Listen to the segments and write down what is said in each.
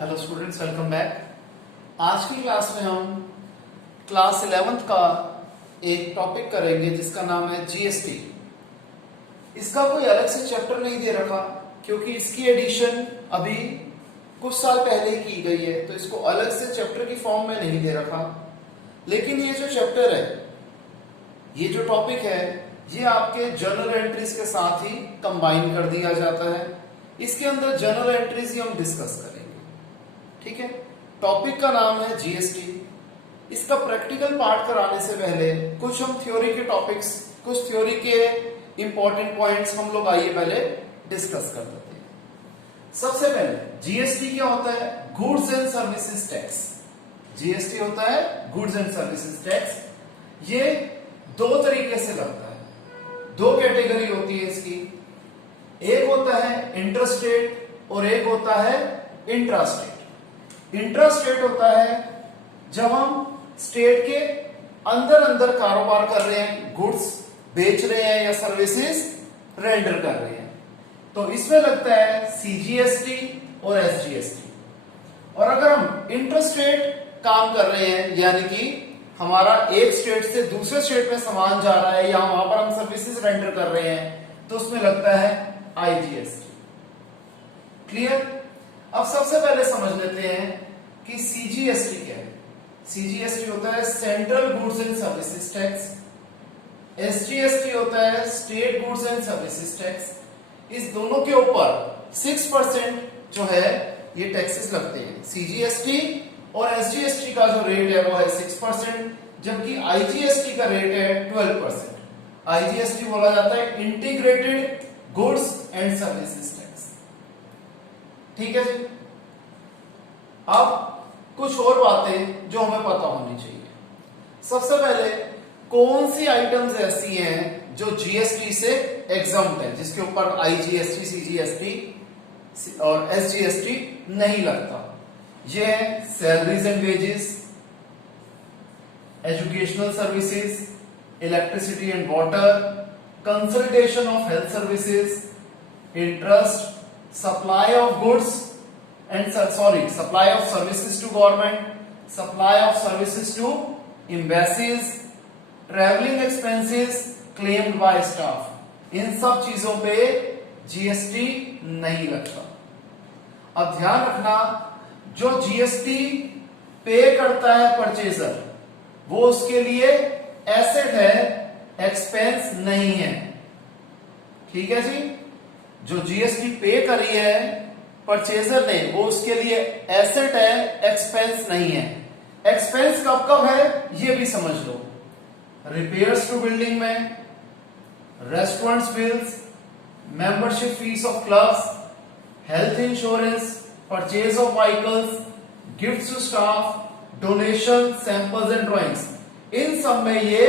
Hello students, welcome back. आज की class में हम क्लास 11th का एक टॉपिक करेंगे जिसका नाम है जीएसटी। इसका कोई अलग से चैप्टर नहीं दे रखा क्योंकि इसकी एडिशन अभी कुछ साल पहले ही की गई है, तो इसको अलग से चैप्टर की फॉर्म में नहीं दे रखा। लेकिन ये जो चैप्टर है, ये जो टॉपिक है, ये आपके जर्नल एंट्रीज के साथ ही कंबाइन कर दिया जाता है। इसके अंदर जर्नल एंट्रीज ही हम डिस्कस करेंगे। ठीक है, टॉपिक का नाम है जीएसटी। इसका प्रैक्टिकल पार्ट कराने से पहले कुछ हम थ्योरी के टॉपिक्स, कुछ थ्योरी के इंपॉर्टेंट पॉइंट्स हम लोग आइए पहले डिस्कस कर लेते हैं। सबसे पहले जीएसटी क्या होता है? Goods and services tax. GST होता है गुड्स एंड सर्विसेज टैक्स। ये दो तरीके से लगता है, दो कैटेगरी होती है इसकी। एक होता है इंटरस्टेट और एक होता है इंट्रास्टेट। इंट्रास्टेट होता है जब हम स्टेट के अंदर अंदर कारोबार कर रहे हैं, गुड्स बेच रहे हैं या सर्विसेज रेंडर कर रहे हैं, तो इसमें लगता है सीजीएसटी और एसजीएसटी। और अगर हम इंटरस्टेट काम कर रहे हैं, यानी कि हमारा एक स्टेट से दूसरे स्टेट में सामान जा रहा है या वहां पर हम सर्विसेज रेंडर कर रहे हैं, तो उसमें लगता है आईजीएसटी। क्लियर? अब सबसे पहले समझ लेते हैं कि सीजीएसटी क्या है। सीजीएसटी होता है central goods and services tax. SGST होता है state goods and services tax. इस दोनों के ऊपर 6% जो है ये टैक्सेस लगते हैं। सीजीएसटी और एसजीएसटी का जो रेट है वो है 6%, जबकि आईजीएसटी का रेट है 12%। आईजीएसटी बोला जाता है integrated goods and services tax. ठीक है जी। अब कुछ और बातें जो हमें पता होनी चाहिए। सबसे पहले कौन सी आइटम्स ऐसी हैं जो जीएसटी से एग्जम्प्ट है, जिसके ऊपर आईजीएसटी, सीजीएसटी और एसजीएसटी नहीं लगता। ये है salaries and wages, educational services, electricity and water, consultation of health services, interest, supply of goods and supply of services to government, supply of services to embassies, traveling expenses claimed by staff, इन सब चीजों पे GST नहीं लगता। अब ध्यान रखना, जो GST पे करता है परचेजर, वो उसके लिए एसेट है, एक्सपेंस नहीं है। ठीक है जी। जो जीएसटी पे करी है परचेजर ने, वो उसके लिए एसेट है, एक्सपेंस नहीं है। एक्सपेंस कब कब है ये भी समझ लो। रिपेयर्स टू बिल्डिंग में, restaurants bills, membership fees of clubs, health insurance, purchase of vehicles, gifts to staff, donation, samples and drawings, इन सब में ये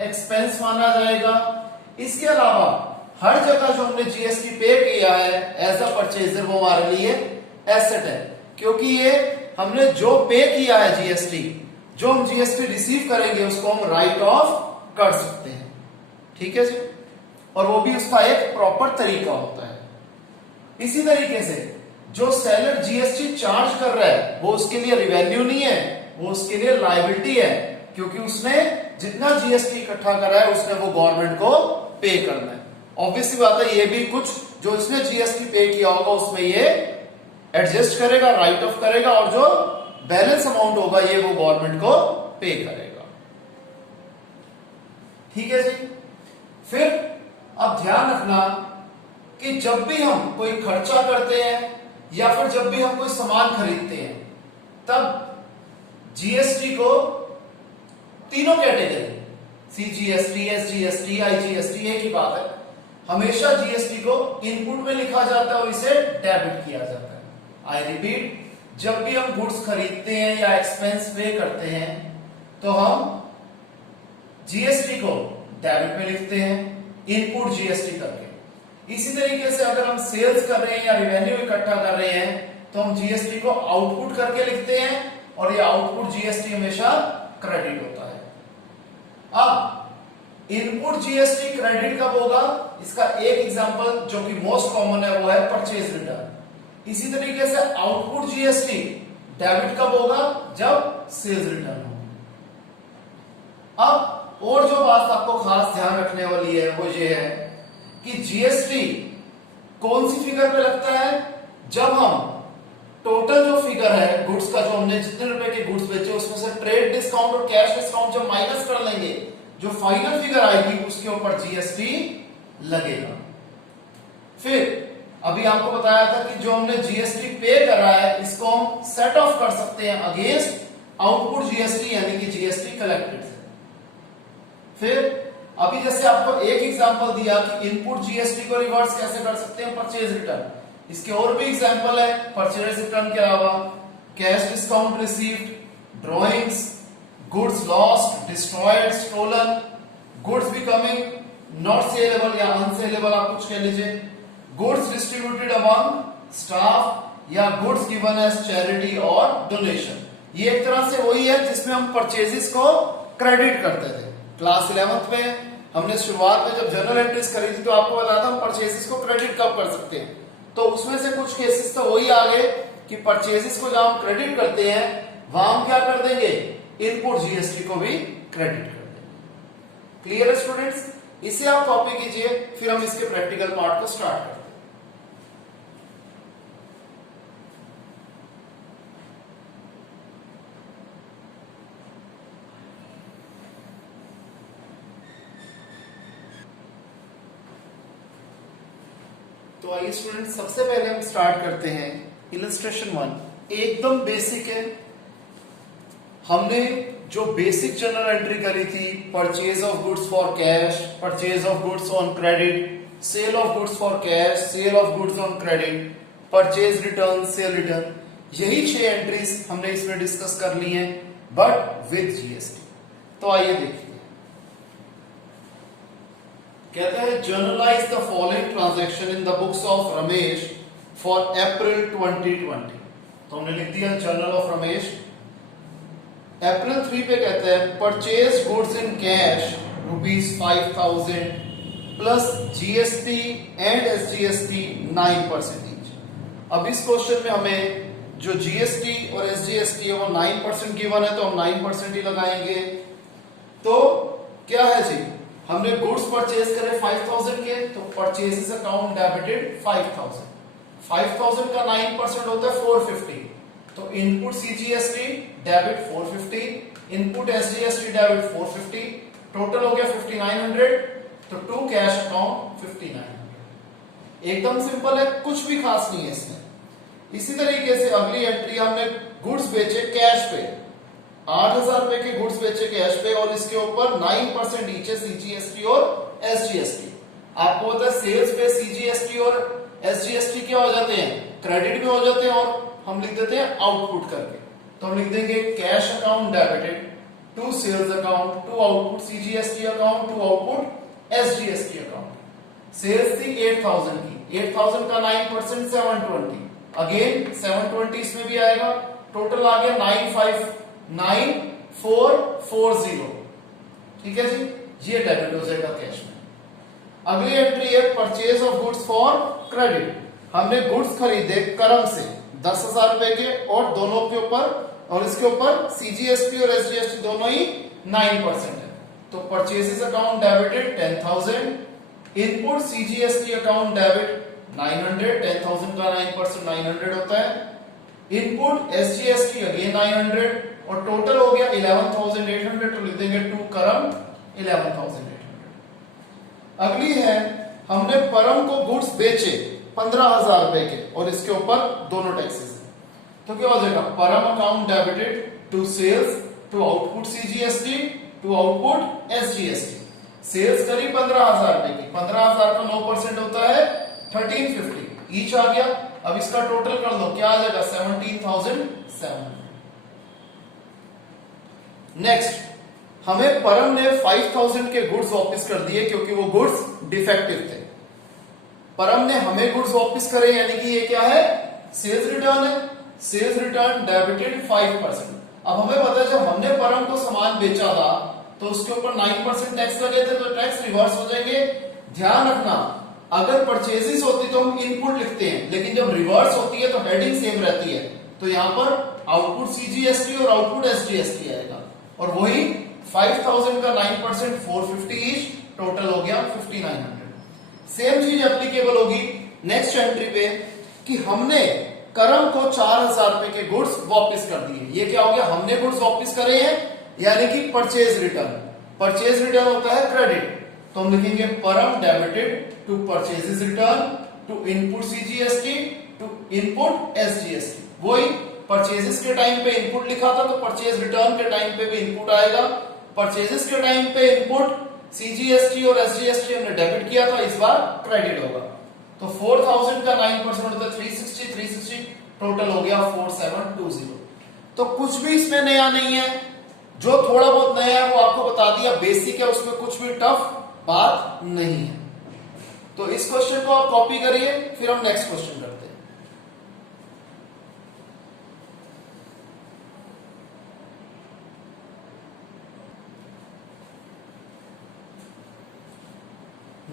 एक्सपेंस माना जाएगा। इसके अलावा हर जगह जो हमने जीएसटी पे किया है एज अ परचेजर, वो हमारे लिए एसेट है, क्योंकि ये हमने जो पे किया है जीएसटी, जो हम जीएसटी रिसीव करेंगे उसको हम राइट ऑफ कर सकते हैं। ठीक है जी। और वो भी उसका एक प्रॉपर तरीका होता है। इसी तरीके से जो सेलर जीएसटी चार्ज कर रहा है, वो उसके लिए रिवेन्यू नहीं है, वो उसके लिए लायबिलिटी है, क्योंकि उसने जितना जीएसटी इकट्ठा करा है उसने वो गवर्नमेंट को पे करना है। ऑब्वियसली बात है, ये भी कुछ जो इसने जीएसटी पे किया होगा उसमें ये एडजस्ट करेगा, राइट ऑफ करेगा, और जो बैलेंस अमाउंट होगा ये वो गवर्नमेंट को पे करेगा। ठीक है जी। फिर अब ध्यान रखना कि जब भी हम कोई खर्चा करते हैं या फिर जब भी हम कोई सामान खरीदते हैं, तब जीएसटी को तीनों कैटेगरी, सीजीएसटी, एसजीएसटी, आईजीएसटी, एक ही बात है, हमेशा जीएसटी को इनपुट में लिखा जाता है और इसे डेबिट किया जाता है। आई रिपीट, जब भी हम गुड्स खरीदते हैं या एक्सपेंस पे करते हैं तो हम जीएसटी को डेबिट में लिखते हैं, इनपुट जीएसटी करके। इसी तरीके से अगर हम सेल्स कर रहे हैं या रिवेन्यू इकट्ठा कर रहे हैं तो हम जीएसटी को आउटपुट करके लिखते हैं, और ये आउटपुट जीएसटी हमेशा क्रेडिट होता है। अब इनपुट जीएसटी क्रेडिट कब होगा? इसका एक एग्जांपल जो कि मोस्ट कॉमन है वो है परचेज रिटर्न। इसी तरीके से आउटपुट जीएसटी डेबिट कब होगा, जब सेल्स रिटर्न होगा। अब और जो बात आपको खास ध्यान रखने वाली है वो ये है कि जीएसटी कौन सी फिगर पे लगता है, जब हम टोटल जो फिगर है गुड्स का, जो हमने जितने रुपए के गुड्स बेचे उसमें से ट्रेड डिस्काउंट और कैश डिस्काउंट जब माइनस कर लेंगे, जो फाइनल फिगर आएगी उसके ऊपर जीएसटी लगेगा। फिर अभी आपको बताया था कि जो हमने जीएसटी पे करा है इसको हम सेट ऑफ कर सकते हैं अगेंस्ट आउटपुट जीएसटी यानी कि जीएसटी कलेक्टेड से। फिर अभी जैसे आपको एक एग्जांपल दिया कि इनपुट जीएसटी को रिवर्स कैसे कर सकते हैं, परचेज रिटर्न। इसके और भी एग्जांपल है परचेज रिटर्न के अलावा, cash discount received, drawings, goods lost, destroyed, stolen, goods becoming not saleable या अनसेलेबल, आप कुछ कह लीजिए, गुड्स डिस्ट्रीब्यूटेड अमंग स्टाफ या गुड्स गिवन एज चैरिटी और डोनेशन। ये एक तरह से वही है जिसमें हम परचेजेस को क्रेडिट करते थे। क्लास 11th में हमने शुरुआत में जब जर्नल एंट्रीज करी थी तो आपको बताया था हम परचेजेस को क्रेडिट कब कर सकते हैं, तो उसमें से कुछ केसेस तो वही आ गए कि परचेजेस को जब हम क्रेडिट करते हैं वहां हम क्या कर देंगे, इनपुट जीएसटी को भी क्रेडिट कर देंगे। क्लियर है स्टूडेंट्स? इसे आप कॉपी कीजिए, फिर हम इसके प्रैक्टिकल पार्ट को स्टार्ट करते हैं। तो आइए स्टूडेंट्स, सबसे पहले हम स्टार्ट करते हैं इलस्ट्रेशन 1। एकदम बेसिक है। हमने जो बेसिक जर्नल एंट्री करी थी, purchase of goods for cash, purchase of goods on credit, sale of goods for cash, sale of goods on credit, purchase return, sale return, यही 6 एंट्रीज हमने इसमें डिस्कस कर ली हैं, बट विद जीएसटी। तो आइए देखिए, कहते हैं generalized the following transaction in the books of Ramesh for अप्रैल 2020। तो हमने लिख दिया जर्नल ऑफ रमेश। अप्रैल 3 पे कहते हैं purchase goods in cash ₹5000 plus GST and SGST 9%। अब इस क्वेश्चन में हमें जो जीएसटी और एसजीएसटी है वो 9% गिवन है, तो हम 9% ही लगाएंगे। तो क्या है जी, हमने गुड्स परचेज करे 5000 के, तो परचेजेस अकाउंट डेबिटेड 5000। 5000 का 9% होता है 450, तो input CGST debit 450, input SGST debit 450, total हो गया 5900, तो टू कैश अकाउंट 5900। एकदम सिंपल है, कुछ भी खास नहीं है इसमें। इसी तरीके से अगली एंट्री, हमने गुड्स बेचे कैश पे, 8000 रुपए के गुड्स बेचे कैश पे और इसके ऊपर 9% नीचे सीजीएसटी और एसजीएसटी। आपको पता है सेल्स पे सीजीएसटी और एसजीएसटी क्या हो जाते हैं, क्रेडिट भी हो जाते हैं, और हम लिख देते हैं आउटपुट करके। तो हम लिख देंगे cash account debited to sales account to output CGST account to output SGST account. Sales थी 8000 की, 8000 का 9% 720, अगेन 720 इसमें भी आएगा, टोटल आ गया 95440। ठीक है जी, ये डेबिट हो जाएगा कैश में। अगली एंट्री है purchase of goods for credit. हमने गुड्स खरीदे करम से 10,000 रुपए के, और दोनों के ऊपर और इसके ऊपर सीजीएसटी और एसजीएसटी दोनों ही 9% है, तो purchases account debited 10,000, input CGST account debit 900, 10,000 का 9% 900 होता है, इनपुट एसजीएसटी अगेन 900, और टोटल हो गया 11,800, तो लिख देंगे टू करम 11,800। अगली है, हमने परम को गुड्स बेचे 15,000 रुपए के, और इसके ऊपर दोनों टैक्सेस है, तो क्या हो जाएगा Param account debited to sales to output CGST to output SGST. Sales करी 15,000 रुपए की, 15,000 का 9% होता है 1350, ईच आ गया। अब इसका टोटल कर दो, क्या आ जाएगा 17,700। नेक्स्ट, हमें परम ने 5,000 के गुड्स वापस कर दिए क्योंकि वो गुड्स डिफेक्टिव थे। परम ने हमें गुड्स वापस करे, यानी कि ये क्या है, सेल्स रिटर्न है। Sales return debited 5%। अब हमें पता है जब हमने परम को सामान बेचा था तो उसके ऊपर 9% टैक्स लगे थे, तो टैक्स रिवर्स हो जाएंगे। ध्यान रखना, अगर परचेजेस होती तो हम इनपुट लिखते हैं, लेकिन जब रिवर्स रिवर्स होती है तो हेडिंग सेम रहती है, तो यहां पर आउटपुट सीजीएसटी और आउटपुट एसजीएसटी आएगा, और वही 5000 का 9% 450 ईच, टोटल हो गया 5900। सेम चीज एप्लीकेबल होगी नेक्स्ट एंट्री पे कि हमने करम को 4000 रुपए के गुड्स वापस कर दिए। ये क्या हो गया, हमने गुड्स वापस करे हैं, यानी कि परचेज रिटर्न। परचेज रिटर्न होता है क्रेडिट, तो हम लिखेंगे Param debited to purchases return to input CGST to input SGST. वही परचेजेस के टाइम पे इनपुट लिखा था, तो परचेज रिटर्न के टाइम पे भी इनपुट आएगा। परचेजेस के टाइम पे इनपुट सीजीएसटी और एसजीएसटी हमने डेबिट किया था, इस बार क्रेडिट होगा। तो 4000 का 9% होता है 360, टोटल हो गया 4720। तो कुछ भी इसमें नया नहीं है, जो थोड़ा बहुत नया है वो आपको बता दिया, बेसिक है, उसमें कुछ भी टफ बात नहीं है। तो इस क्वेश्चन को आप कॉपी करिए, फिर हम नेक्स्ट क्वेश्चन करते हैं।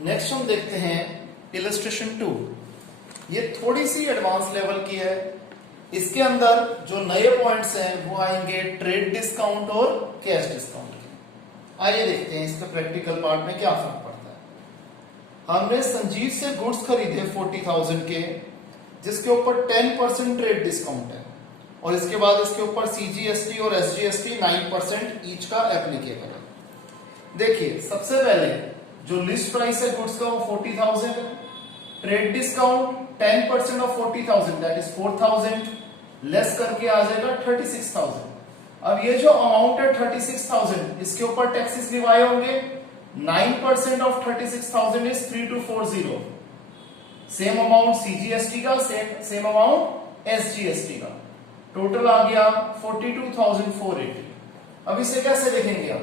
नेक्स्ट हम देखते हैं इलस्ट्रेशन 2। ये थोड़ी सी एडवांस लेवल की है। इसके अंदर जो नए पॉइंट्स हैं वो आएंगे ट्रेड डिस्काउंट और कैश डिस्काउंट के। आइए देखते हैं इसका प्रैक्टिकल पार्ट में क्या फर्क पड़ता है। हमने संजीव से गुड्स खरीदे 40,000 के, जिसके ऊपर 10% ट्रेड डिस्काउंट है, और इसके बाद इसके ऊपर सीजीएसटी और एसजीएसटी 9% ईच का एप्लीकेबल है। देखिए सबसे पहले जो लिस्ट प्राइस है गुड्स का वो 40,000 है, trade discount 10% of 40,000 that is 4,000, less करके आ जाएगा 36,000। अब ये जो अमाउंट है 36,000, इसके ऊपर टैक्सेस लिवाए होंगे। 9% of 36,000 is 3240। Same amount CGST का, सेम अमाउंट एसजीएसटी का, टोटल आ गया 42,480। अब इसे कैसे लिखेंगे हम?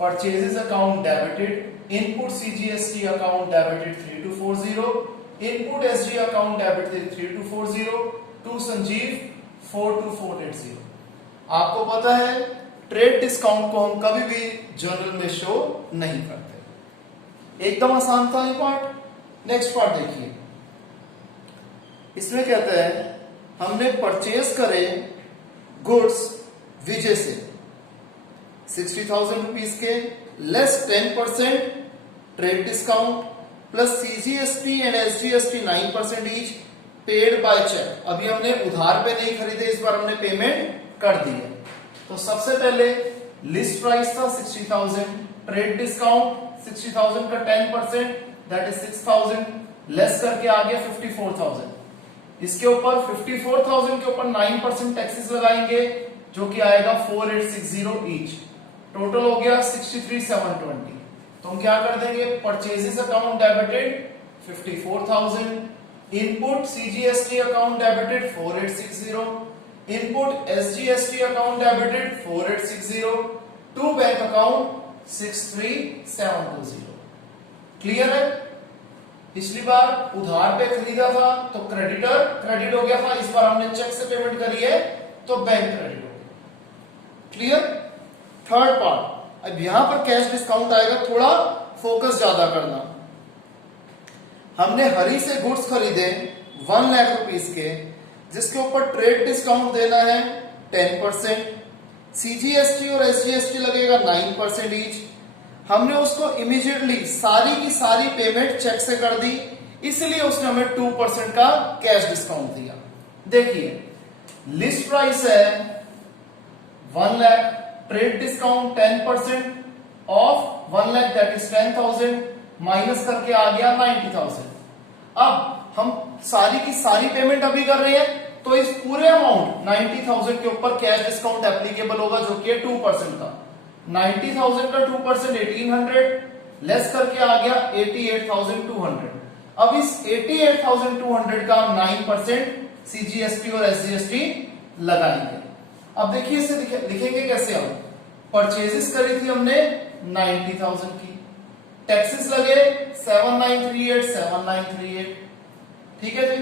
Purchases account debited, input CGST account debited 3240, input SG account debited 3240, to Sanjeev 42480। आपको पता है ट्रेड डिस्काउंट को हम कभी भी जर्नल में शो नहीं करते। एकदम आसान था ये पार्ट। नेक्स्ट पार्ट देखिए, इसमें कहता है हमने परचेज करे गुड्स विजय से 60,000 रुपीज के, less 10% trade discount plus CGST and SGST 9% each, paid by cheque. अभी हमने उधार पे नहीं खरीदे, इस बार हमने पेमेंट कर दी है। तो सबसे पहले लिस्ट प्राइस था 60,000, ट्रेड डिस्काउंट 60,000 का 10% दैट इज 6,000, लेस करके आ गया 54,000। इसके ऊपर 54,000 के ऊपर 9% टैक्सेस लगाएंगे, जो कि आएगा 4860 ईच, टोटल हो गया 63,720। तो हम क्या कर देंगे, purchases account debited 54,000, input CGST account debited 4860, input SGST account debited 4860, to bank account 63720। Clear है? पिछली बार उधार पे खरीदा था तो क्रेडिटर क्रेडिट हो गया था, इस बार हमने चेक से पेमेंट करी है तो बैंक क्रेडिट हो गया। क्लियर? थर्ड पार्ट, अब यहां पर कैश डिस्काउंट आएगा, थोड़ा फोकस ज्यादा करना। हमने हरी से गुड्स खरीदे 1 लाख रुपीस के, जिसके ऊपर ट्रेड डिस्काउंट देना है 10%, सीजीएसटी और एसजीएसटी लगेगा 9% ईच। हमने उसको इमीडिएटली सारी की सारी पेमेंट चेक से कर दी, इसलिए उसने हमें 2% का कैश डिस्काउंट दिया। देखिए लिस्ट प्राइस है 1 lakh, trade discount 10% of 1 lakh that is 10,000, minus करके आ गया 90,000। अब हम सारी की सारी पेमेंट अभी कर रहे हैं, तो इस पूरे अमाउंट 90,000 के ऊपर कैश डिस्काउंट एप्लीकेबल होगा, जो कि है 2% का। 90,000 का 2% 1800, लेस करके आ गया 88,200। अब इस 88,200 का 9% सीजीएसटी और एसजीएसटी लगाएंगे। अब देखिए इसे लिखेंगे कैसे हम। परचेजेस करी थी हमने 90,000 की, टैक्सेस लगे 7938। ठीक है जी।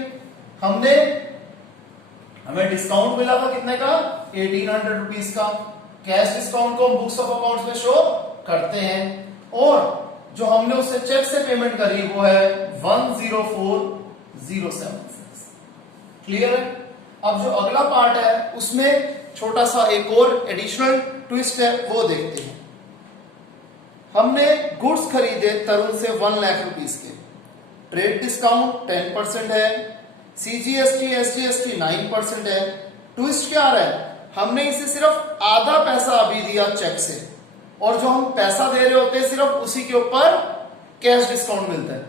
हमें डिस्काउंट मिला था कितने का, 1800 रुपीज का। कैश डिस्काउंट को हम बुक्स ऑफ अकाउंट्स में शो करते हैं, और जो हमने उससे चेक से पेमेंट करी वो है 104,076। क्लियर है? अब जो अगला पार्ट है उसमें छोटा सा एक और एडिशनल ट्विस्ट है, वो देखते हैं। हमने गुड्स खरीदे तरुण से 1 लाख रुपीस के, ट्रेड डिस्काउंट 10% है, सीजीएसटी एसजीएसटी 9% है। ट्विस्ट क्या आ रहा है, हमने इसे सिर्फ आधा पैसा अभी दिया चेक से, और जो हम पैसा दे रहे होते हैं सिर्फ उसी के ऊपर कैश डिस्काउंट मिलता है।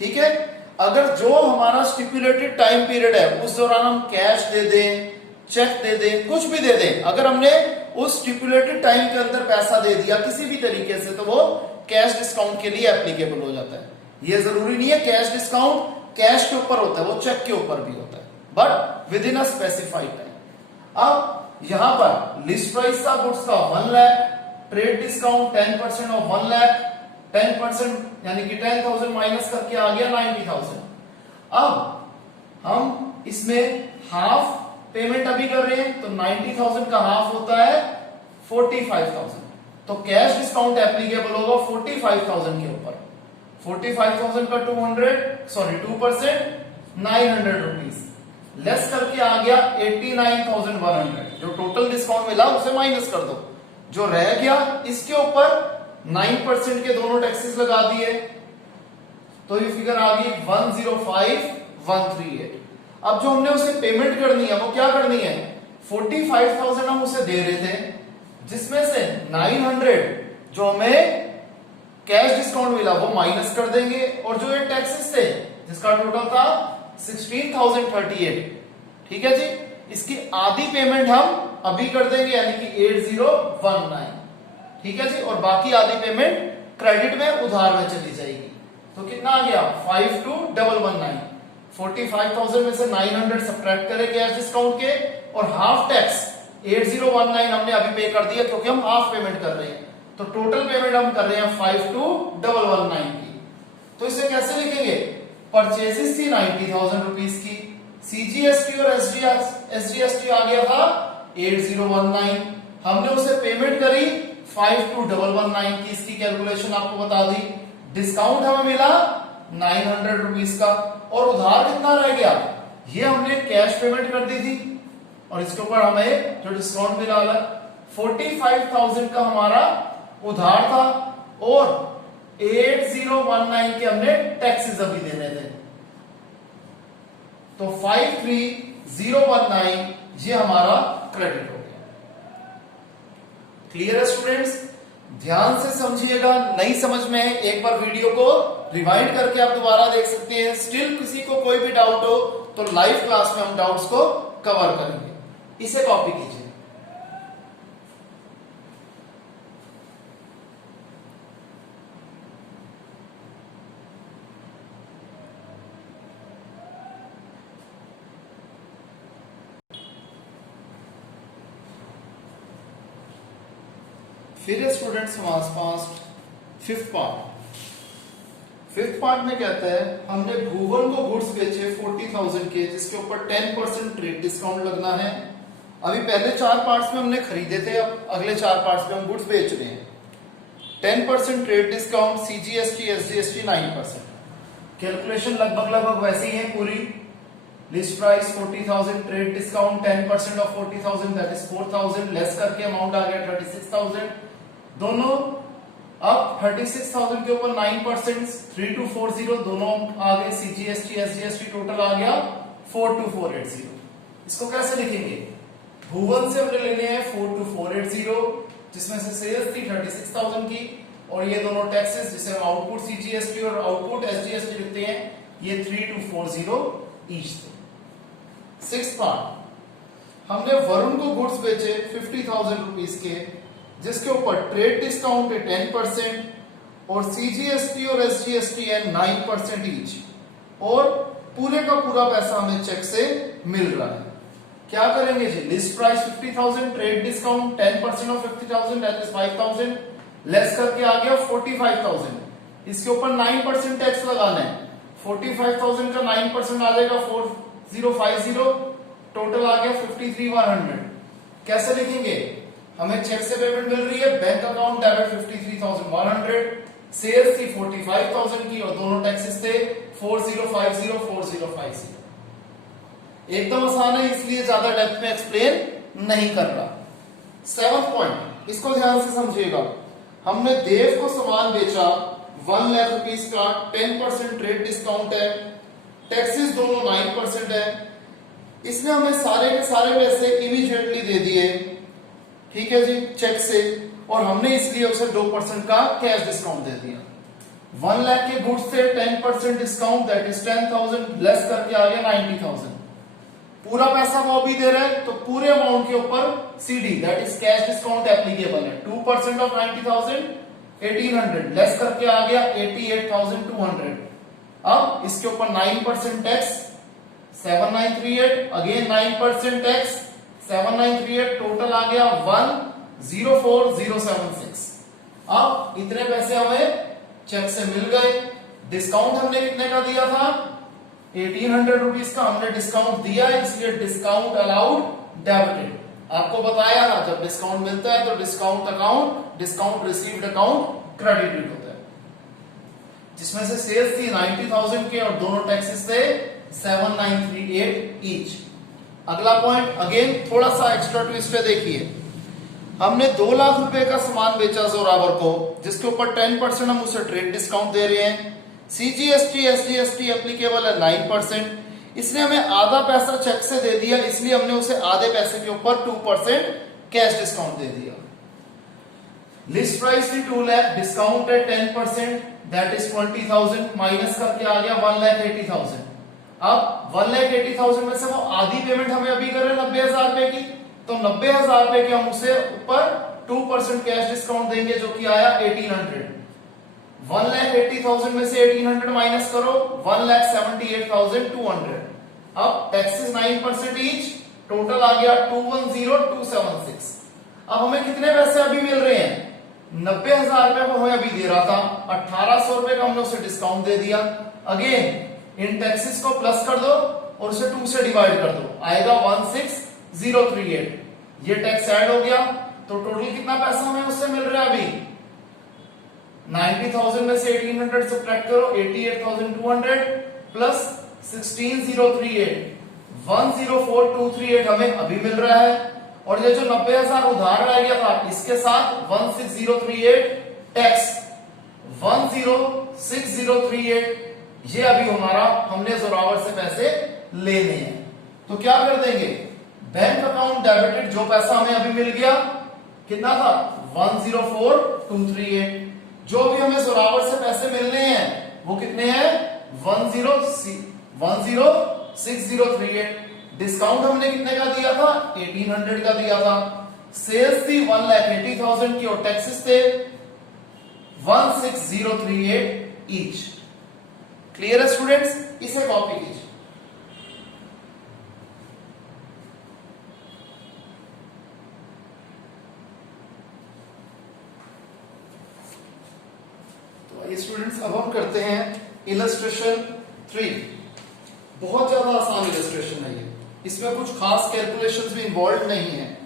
ठीक है, अगर जो हमारा स्टिपुलेटेड टाइम पीरियड है उस दौरान हम कैश दे दें, चेक दे दें, कुछ भी दे दें, अगर हमने उस स्टिपुलेटेड टाइम के अंदर पैसा दे दिया किसी भी तरीके से, तो वो कैश डिस्काउंट के लिए एप्लीकेबल हो जाता है। ये जरूरी नहीं है कैश डिस्काउंट कैश के ऊपर होता है, वो चेक के ऊपर भी होता है, but with in a specified time. अब यहां पर लिस्ट प्राइस था गुड्स का 1 lakh, trade discount 10% of 1 lakh, 10% यानी कि 10,000 माइनस करके आ गया 90,000। अब हम इसमें हाफ पेमेंट अभी कर रहे हैं, तो 90,000 का हाफ होता है 45,000, तो कैश डिस्काउंट एप्लीकेबल होगा 45,000 के ऊपर। 45,000 का 2% 900 रुपीज, लेस करके आ गया 89,100। जो टोटल डिस्काउंट मिला उसे माइनस कर दो, जो रह गया इसके ऊपर 9% के दोनों टैक्सेस लगा दिए, तो ये फिगर आ गई 105,138। अब जो हमने उसे पेमेंट करनी है वो क्या करनी है, 45,000 हम उसे दे रहे थे, जिसमें से 900 जो हमें कैश डिस्काउंट मिला वो माइनस कर देंगे, और जो ये टैक्सेस थे जिसका टोटल था 16,038। ठीक है जी, इसकी आधी पेमेंट हम अभी कर देंगे यानी कि 8019। ठीक है जी, और बाकी आधी पेमेंट क्रेडिट में उधार में चली जाएगी। तो कितना आ गया 52,119। 45,000 में से 900 सब्ट्रैक्ट करें कैश डिस्काउंट के, और हाफ टैक्स 8019 हमने अभी पे कर दिया क्योंकि हम हाफ पेमेंट कर रहे हैं, तो टोटल पेमेंट हम कर रहे हैं 52,119 की। तो इसे कैसे लिखेंगे, परचेजेस थी 90,000 रुपीज की, सीजीएसटी और एसजीएसटी आ गया था 8019, हमने उसे पेमेंट करी 52,119 की, इसकी कैलकुलेशन आपको बता दी। डिस्काउंट हमें मिला 900 रुपीज का, और उधार कितना रह गया, ये हमने कैश पेमेंट कर दी थी, और इसके ऊपर हमें जो डिस्काउंट मिला 45,000 का हमारा उधार था, और 8019 के हमने टैक्सेस अभी देने थे, तो 53,019 ये हमारा क्रेडिट हो गया। क्लियर है स्टूडेंट्स? ध्यान से समझिएगा, नहीं समझ में एक बार वीडियो को रिवाइंड करके आप दोबारा देख सकते हैं। स्टिल किसी को कोई भी डाउट हो तो लाइव क्लास में हम डाउट्स को कवर करेंगे। इसे कॉपी कीजिए। फिर स्टूडेंट्स हमारे पास फिफ्थ पार्ट में कहता है हमने भुवन को गुड्स बेचे 40,000 के, जिसके ऊपर 10% ट्रेड डिस्काउंट लगना है। अभी पहले 4 पार्ट्स में हमने खरीदे थे, अब अगले 4 पार्ट्स में हम गुड्स बेच रहे हैं। 10% trade discount, CGST SGST 9%। Calculation लगभग वैसे ही है पूरी। List price 40,000, trade discount 10% of 40,000 that is 4,000, less करके अमाउंट आ गया 36,000। दोनों अब 36,000 के ऊपर 9% 3240 दोनों आ गए, सीजीएसटी एसजीएसटी टोटल आ गया 42480। इसको कैसे लिखेंगे, भुवन से हमने लेने हैं 42480, जिसमें से सेल्स थी 36,000 की, और ये दोनों टैक्सेस जिसे हम आउटपुट सीजीएसटी और आउटपुट एसजीएसटी लिखते हैं, ये 3240 ईच थे। 6th पार्ट, हमने वरुण को गुड्स बेचे 50,000 रुपीज के, जिसके ऊपर ट्रेड डिस्काउंट है 10% और सीजीएसटी और एसजीएसटी है 9% ईच, और पूरे का पूरा पैसा हमें चेक से मिल रहा है। क्या करेंगे जी, list price 50,000, trade discount 10% off 50,000 that is 5,000, less करके आ गया 45,000, इसके ऊपर 9% टैक्स लगाना है। 45,000 का 9% आ जाएगा 4050, टोटल आ गया 53,100। कैसे लिखेंगे, हमें चेक से पेमेंट मिल रही है, बैंक अकाउंट डेबिट 53,100, सेल्स थी 45,000 की, और दोनों टैक्सेस थे 4050 4050। एकदम आसान है, इसलिए ज्यादा डेप्थ में एक्सप्लेन नहीं कर रहा। 7th पॉइंट, इसको ध्यान से समझिएगा। हमने देव को सामान बेचा 1 लाख रुपीस का, 10% ट्रेड डिस्काउंट है, टैक्सेस दोनों 9% है। इसने हमें सारे के सारे पैसे इमीडिएटली दे दिए, ठीक है जी, चेक से, और हमने इसलिए उसे 2% का कैश डिस्काउंट दे दिया। 1 लाख के गुड्स से 10% डिस्काउंट, दैट इज 10,000, लेस करके आ गया 90,000। पूरा पैसा वो भी दे रहा है तो पूरे अमाउंट के ऊपर CD, that is cash discount applicable है। 2% ऑफ 90,000 1800, लेस करके आ गया 88,200। अब इसके ऊपर 9% टैक्स 7938, अगेन 9% टैक्स 7938, टोटल आ गया 104076। अब इतने पैसे हमें चेक से मिल गए। डिस्काउंट हमने कितने का दिया था? 1800 रुपीज का हमने डिस्काउंट दिया, इसलिए डिस्काउंट अलाउड डेबिटेड। आपको बताया था जब डिस्काउंट मिलता है तो discount account, discount received account credited होता है, जिसमें से सेल्स थी 90,000 के और दोनों टैक्सेस थे 7938 ईच। अगला पॉइंट अगेन थोड़ा सा एक्स्ट्रा ट्विस्ट है, देखिए हमने 2 लाख रुपए का सामान बेचा जोरावर को, जिसके ऊपर 10% हम उसे ट्रेड डिस्काउंट दे रहे हैं। सीजीएसटी एसजीएसटी एप्लीकेबल है 9%। इसने हमें आधा पैसा चेक से दे दिया, इसलिए हमने उसे आधे पैसे के ऊपर 2% कैश डिस्काउंट दे दिया। लिस्ट प्राइस थी 2 लाख, डिस्काउंट है 10%, दैट इज 20,000, माइनस करके आ गया 1,80,000। अब 1,80,000 में से वो आधी पेमेंट हमें अभी कर रहे हैं 90,000 रुपए की, तो 90,000 रुपए के हम उसे ऊपर 2% कैश डिस्काउंट देंगे, जो कि आया 1800। 1,80,000 में से 1800 माइनस करो, 1,78,200। अब टैक्सेस 9% ईच, टोटल आ गया 210,276। अब हमें कितने पैसे अभी मिल रहे हैं? 90,000 रुपए को हमें अभी दे रहा था, 1,800 रुपए का हमने उसे डिस्काउंट दे दिया। अगेन इन टैक्सेस को प्लस कर दो और उसे 2 से डिवाइड कर दो, आएगा 16,038। ये टैक्स ऐड हो गया, तो टोटल कितना पैसा हमें उससे मिल रहा है अभी? 90,000 में से 1800 सब्ट्रैक्ट करो, 88,200 प्लस 16,038, 104,238 हमें अभी मिल रहा है। और ये जो 90,000 उधार रह गया था, इसके साथ 16,038 टैक्स 106,038, ये अभी हमारा हमने जोरावर से पैसे लेने हैं। तो क्या कर देंगे? बैंक अकाउंट डेबिटेड, जो पैसा हमें अभी मिल गया कितना था? 104,238। जो भी हमें जोरावर से पैसे मिलने हैं वो कितने हैं? 106,038। डिस्काउंट हमने कितने का दिया था? 1800 का दिया था। सेल्स थी 1,80,000 की और टैक्सेस थे 16,038 ईच। क्लियर है स्टूडेंट्स? इसे कॉपी कीजिए। तो स्टूडेंट्स अब हम करते हैं इलस्ट्रेशन 3। बहुत ज्यादा आसान इलस्ट्रेशन है ये, इसमें कुछ खास कैलकुलेशंस भी इन्वॉल्व नहीं है।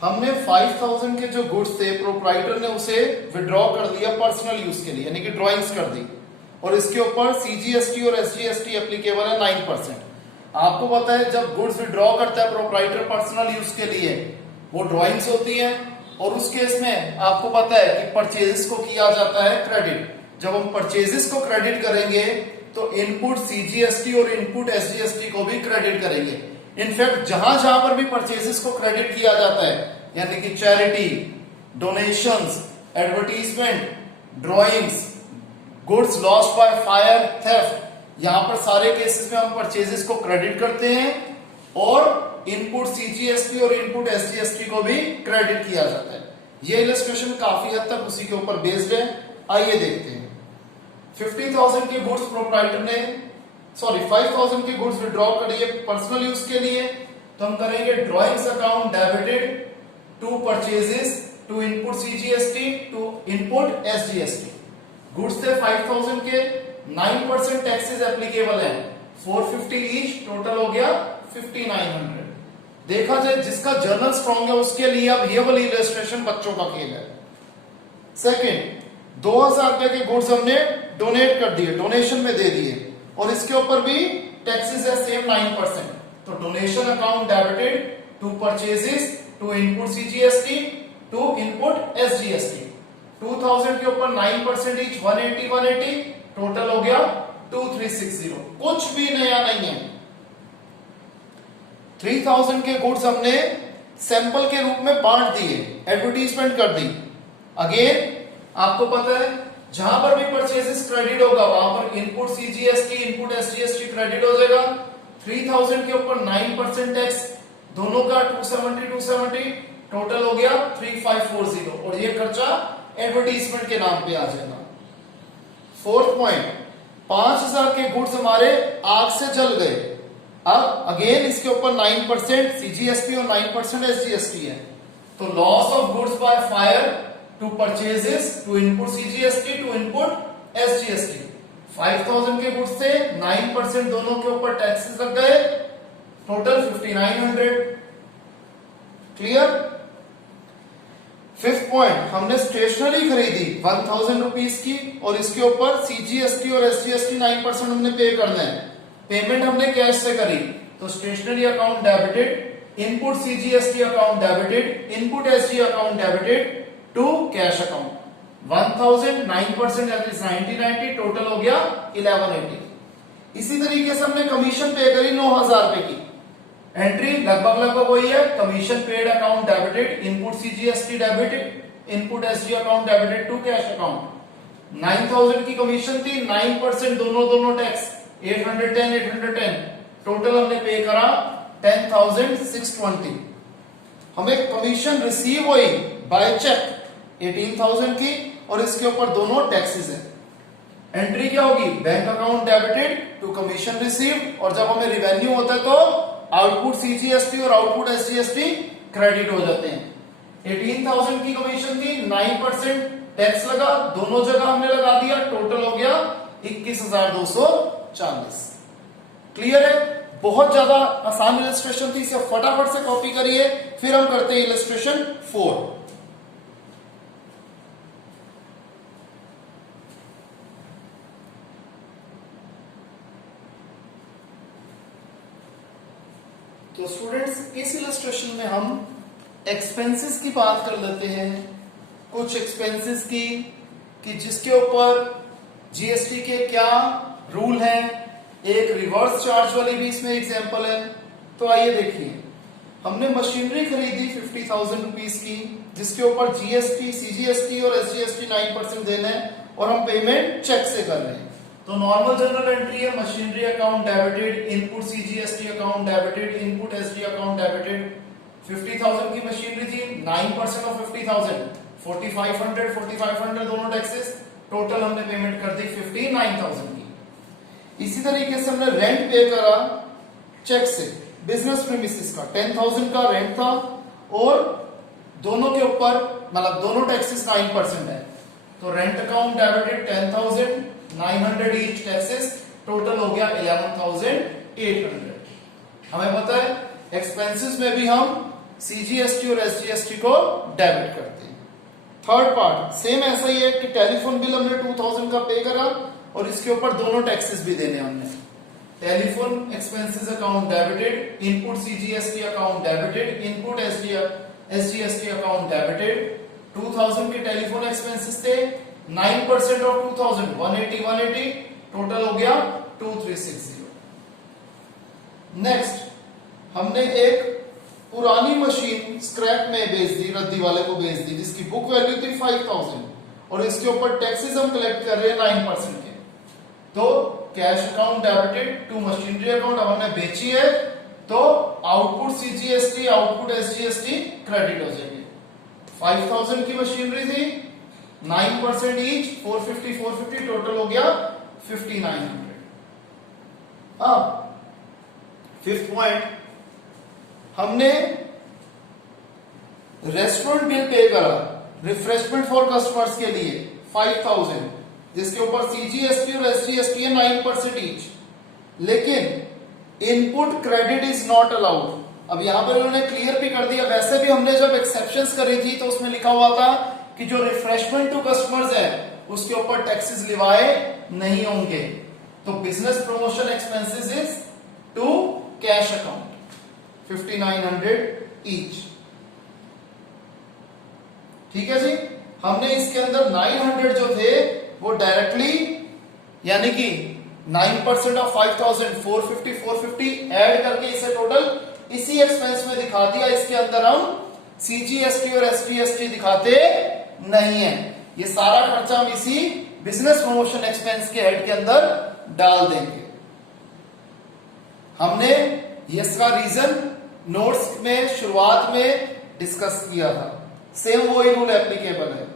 हमने 5,000 के जो गुड्स थे, प्रोप्राइटर ने उसे विड्रॉ कर दिया पर्सनल यूज के लिए, यानी कि ड्राइंग्स कर दी, और इसके ऊपर सीजीएसटी और एसजीएसटी एप्लीकेबल है 9%। आपको पता है जब गुड्स विड्रॉ करता है प्रोप्राइटर पर्सनल यूज के लिए, वो ड्राइंग्स होती है, और उस केस में आपको पता है कि परचेजेस को किया जाता है क्रेडिट। जब हम परचेजेस को क्रेडिट करेंगे तो इनपुट सीजीएसटी और इनपुट एसजीएसटी को भी क्रेडिट करेंगे। इनफैक्ट जहां जहां पर भी परचेजेस को क्रेडिट किया जाता है, यानी कि charity, donations, advertisement, drawings, goods lost by fire, theft, यहां पर सारे केसेस में हम परचेजेस को क्रेडिट करते हैं और इनपुट सीजीएसटी और इनपुट एसजीएसटी को भी क्रेडिट किया जाता है। ये इलस्ट्रेशन काफी हद तक उसी के ऊपर बेस्ड है। आइए देखते हैं। 50,000 के गुड्स प्रोप्राइटर ने 5,000 के गुड्स विड्रॉ करिए पर्सनल यूज के लिए, तो हम करेंगे drawings account debited to purchases to input CGST to input SGST. Goods थे 5,000 के, 9% टैक्सेस एप्लीकेबल है, 450 ईच, टोटल हो गया 5,900। देखा जाए जिसका जर्नल स्ट्रॉन्ग है उसके लिए अब ये वाली इलस्ट्रेशन बच्चों का खेल है। सेकंड, 2,000 रुपए के गुड्स हमने डोनेट कर दिए, डोनेशन में दे दिए, और इसके ऊपर भी टैक्सेस है सेम 9%, तो donation account debited to purchases to input CGST to input SGST. 2000 के ऊपर 9% ईच 180 टोटल हो गया 2360। कुछ भी नया नहीं है। 3000 के गुड्स हमने सैंपल के रूप में बांट दिए, एडवर्टीजमेंट कर दी। अगेन आपको पता है जहां पर भी परचेजेस क्रेडिट होगा वहां पर input CGST input SGST credit हो जाएगा। 3000 के ऊपर 9% टैक्स दोनों का 270 टोटल हो गया 3540 और ये खर्चा एडवर्टीजमेंट के नाम पे आ जाएगा। फोर्थ पॉइंट, 5000 के गुड्स हमारे आग से जल गए। अब अगेन इसके ऊपर 9% सीजीएसटी और 9% एसजीएसटी है, तो loss of goods by fire to purchases to input CGST to input SGST. 5000 के गुड्स से 9% दोनों के ऊपर टैक्सेस लग गए, टोटल 5900। क्लियर। फिफ्थ पॉइंट, हमने स्टेशनरी खरीदी 1000 रुपीज की और इसके ऊपर सीजीएसटी और एसजीएसटी 9% हमने पे करना है। पेमेंट हमने कैश से करी, तो stationery account debited, input CGST account debited, input SG account debited to cash account. 1000 9% 90 total हो गया 1180। इसी तरीके से हमने कमीशन पे करी 9000 रुपए की। एंट्री लगभग वही है, commission paid account debited, input CGST debited, input SG account debited to cash account. 9000 की कमीशन थी, 9% दोनों टैक्स 810 टोटल हमने पे करा 10620। हमें कमीशन रिसीव हुई बाय चेक 18000 की और इसके ऊपर दोनों टैक्सेस है। एंट्री क्या होगी, bank account debited to commission receive, और जब हमें रिवेन्यू होता है तो आउटपुट सीजीएसटी और आउटपुट एसजीएसटी क्रेडिट हो जाते हैं। 18000 की कमीशन थी, 9% टैक्स लगा, दोनों जगह हमने लगा दिया, टोटल हो गया 21240। क्लियर है। बहुत ज्यादा आसान इलस्ट्रेशन थी, इसे फटाफट से कॉपी करिए। फिर हम करते हैं इलस्ट्रेशन 4। तो स्टूडेंट्स इस इलस्ट्रेशन में हम एक्सपेंसेस की बात कर लेते हैं। कुछ एक्सपेंसेस की कि जिसके ऊपर जीएसटी के क्या रूल हैं। एक रिवर्स चार्ज वाली भी इसमें एग्जांपल है। तो आइए देखिए, हमने मशीनरी खरीदी 50,000 रुपीज की, जिसके ऊपर जीएसटी सीजीएसटी और एसजीएसटी 9% देना है और हम पेमेंट चेक से कर रहे हैं। तो नॉर्मल जनरल एंट्री है, machinery account debited, input CGST account debited, input SG account debited. 50,000 की मशीनरी थी, 9% ऑफ 50,000 4500 दोनों टैक्सेस, टोटल हमने पेमेंट कर दी 59,000 की। इसी तरीके से हमने रेंट पे करा चेक से, बिजनेस प्रीमिसेस का 10,000 का रेंट था और दोनों के ऊपर मतलब दोनों टैक्सेस 9% है, तो rent account debited 10,000 900 each taxes, total हो गया 11,800। हमें पता है एक्सपेंसेस में भी हम सीजीएसटी और एसजीएसटी को डेबिट करते हैं। थर्ड पार्ट सेम ऐसा ही है कि टेलीफोन बिल हमने 2000 का पे करा और इसके ऊपर दोनों टैक्सेस भी देने हमने। Telephone expenses account debited, input CGST account debited, input SGST account debited. 2000 के टेलीफोन एक्सपेंसेस थे, 9% ऑफ 2000 180 टोटल हो गया 2360। नेक्स्ट हमने एक पुरानी मशीन स्क्रैप में बेच दी, रद्दी वाले को बेच दी, जिसकी बुक वैल्यू थी 5000 और इसके ऊपर टैक्सेस हम कलेक्ट कर रहे हैं 9% के। तो cash account debited to machinery account, अब हमने बेची है तो output CGST output SGST credit हो जाएंगे। 5000 की मशीनरी थी, 9% ईच 450 टोटल हो गया 5900। अब फिफ्थ पॉइंट, हमने रेस्टोरेंट बिल पे करा रिफ्रेशमेंट फॉर कस्टमर्स के लिए 5000, जिसके ऊपर सीजीएसटी और एसजीएसटी है 9% ईच, लेकिन input credit is not allowed. अब यहां पर उन्होंने क्लियर भी कर दिया, वैसे भी हमने जब एक्सेप्शंस करी थी तो उसमें लिखा हुआ था कि जो रिफ्रेशमेंट टू कस्टमर्स है उसके ऊपर टैक्सेस लिवाए नहीं होंगे। तो business promotion expenses is to cash account. 5900 each. ठीक है जी, हमने इसके अंदर 900 जो थे वो डायरेक्टली यानी कि 9% ऑफ 5000 450 ऐड करके इसे टोटल इसी एक्सपेंस में दिखा दिया। इसके अंदर हम सीजीएसटी और एसटीएसटी दिखाते नहीं है। ये सारा खर्चा हम इसी बिजनेस प्रमोशन एक्सपेंस के हेड के अंदर डाल देंगे। हमने इसका रीजन नोट्स में शुरुआत में डिस्कस किया था, सेम वही रूल एप्लीकेबल है।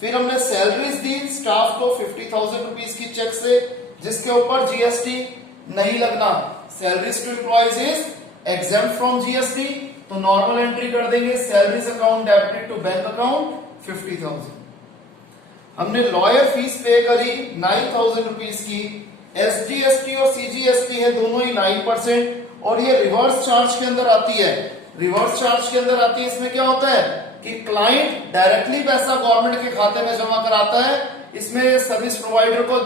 फिर हमने सैलरीज दी स्टाफ को 50,000 रुपीज की चेक से, जिसके ऊपर जीएसटी नहीं लगना। Salaries to employees is exempt from GST, तो नॉर्मल एंट्री कर देंगे salaries account debited to bank account 50,000। हमने लॉयर फीस पे करी 9,000 रुपीज की। एसजीएसटी और सीजीएसटी है दोनों ही 9%, और ये रिवर्स चार्ज के अंदर आती है। रिवर्स चार्ज के अंदर आती है, इसमें क्या होता है कि क्लाइंट डायरेक्टली पैसा गवर्नमेंट के खाते में जमा कराता है, इसमें सर्विस प्रोवाइडर को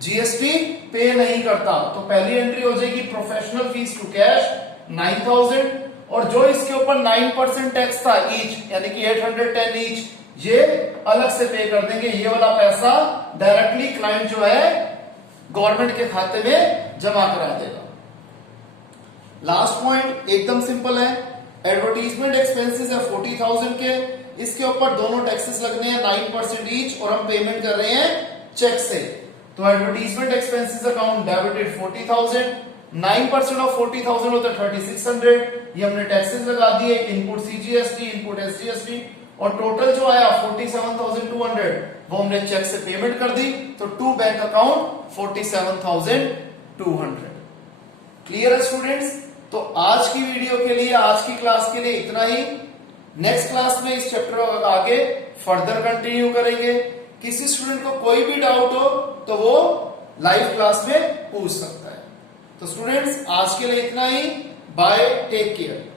जीएसटी पे नहीं करता। तो पहली एंट्री हो जाएगी प्रोफेशनल फीस टू कैश 9,000, और जो इसके ऊपर 9% टैक्स था ईच यानी कि 810 ईच, ये अलग से पे कर देंगे। ये वाला पैसा डायरेक्टली क्लाइंट जो है गवर्नमेंट के खाते में जमा करा देगा। लास्ट पॉइंट एकदम सिंपल है, एडवर्टीजमेंट एक्सपेंसेस है 40,000 के, इसके ऊपर दोनों टैक्सेस लगने हैं 9% ईच, और हम पेमेंट कर रहे हैं चेक से। तो advertisement expenses account debited 40,000, 9% of 40,000 होता है 3600, ये हमने टैक्सेस लगा दिए, इनपुट सीजीएसटी, इनपुट एसजीएसटी, और टोटल जो आया 47,200 वो हमने चेक से पेमेंट कर दी, तो टू बैंक अकाउंट 47,200। क्लियर है स्टूडेंट्स? तो आज की वीडियो के लिए, आज की क्लास के लिए इतना ही। नेक्स्ट क्लास में इस चैप्टर को आगे फर्दर कंटिन्यू करेंगे। किसी स्टूडेंट को कोई भी डाउट हो तो वो लाइव क्लास में पूछ सकता है। तो स्टूडेंट्स आज के लिए इतना ही। Bye, take care.